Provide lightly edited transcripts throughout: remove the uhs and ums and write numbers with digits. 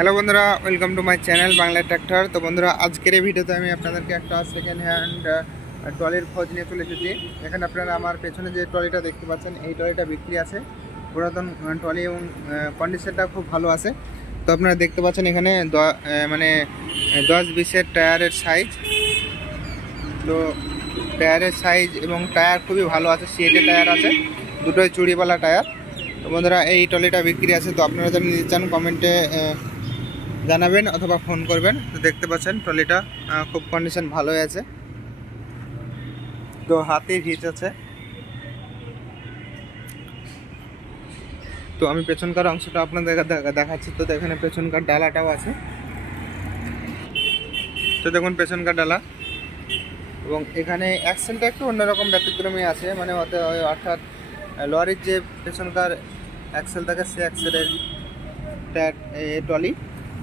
Hello বন্ধুরা, welcome to my channel Bangla tractor. তো বন্ধুরা, আজকের এই ভিডিওতে আমি আপনাদেরকে একটা সেকেন্ড হ্যান্ড ট্রলির খোঁজ নিয়ে চলে এসেছি। এখানে আপনারা আমার পেছনে যে ট্রলিটা দেখতে পাচ্ছেন, এই ট্রলিটা বিক্রি আছে। পুরাতন ট্রলি এবং কন্ডিশনটা খুব ভালো আছে। তো আপনারা দেখতে পাচ্ছেন এখানে 10-20-এর টায়ারের সাইজ। তো টায়ারের সাইজ এবং টায়ার খুবই ভালো আছে, সিএটের টায়ার আছে, দুটোই চুড়িওয়ালা টায়ার। তো বন্ধুরা, এই ট্রলিটা বিক্রি আছে। তো আপনারা যদি নিতে চান কমেন্টে জানাবেন অথবা ফোন করবেন। তো দেখতে পাচ্ছেন ট্রলিটা খুব কন্ডিশন ভালোই আছে। তো হাতে হিচ আছে। তো আমি পেছনকার অংশটা আপনাদের দেখাচ্ছি। তো এখানে পেছনকার ডালাটাও আছে। তো দেখুন পেছনকার ডালা, এবং এখানে অ্যাক্সেলটা একটু অন্যরকম ব্যতিক্রমী আছে, মানে অর্থাৎ লরির যে পেছনকার অ্যাক্সেল থাকে সে অ্যাক্সেলের টায়ার ট্রলি।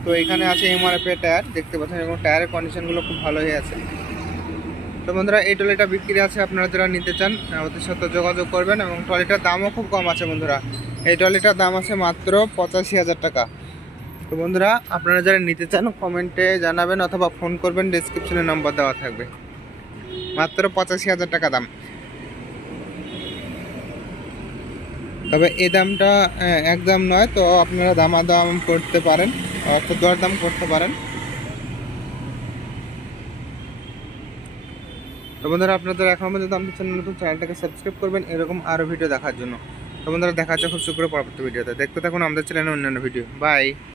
তো এখানে আছে এমআরএফ এর টায়ার দেখতে পাচ্ছেন, এবং টায়ারের কন্ডিশনগুলো খুব ভালোই আছে। তো বন্ধুরা, এই ট্রলিটা বিক্রি আছে। আপনারা যারা নিতে চান ওদের সাথে যোগাযোগ করবেন, এবং ট্রলিটার দামও খুব কম আছে বন্ধুরা। এই ট্রলিটার দাম আছে মাত্র 85,000 টাকা। তো বন্ধুরা, আপনারা যারা নিতে চান কমেন্টে জানাবেন অথবা ফোন করবেন, ডেসক্রিপশনে নম্বর দেওয়া থাকবে। মাত্র 85,000 টাকা দাম। তবে এই দামটা একদম নয়, তো আপনারা দামাদাম করতে পারেন, অর্থাৎ দরদাম করতে পারেন। তো বন্ধুরা, আপনাদের এখন পর্যন্ত আমাদের চ্যানেলটাকে সাবস্ক্রাইব করবেন এরকম আরও ভিডিও দেখার জন্য। তো বন্ধুরা, দেখা হচ্ছে খুব শীঘ্রই পরবর্তী ভিডিওতে। দেখতে থাকুন আমাদের চ্যানেলের অন্যান্য ভিডিও। বাই।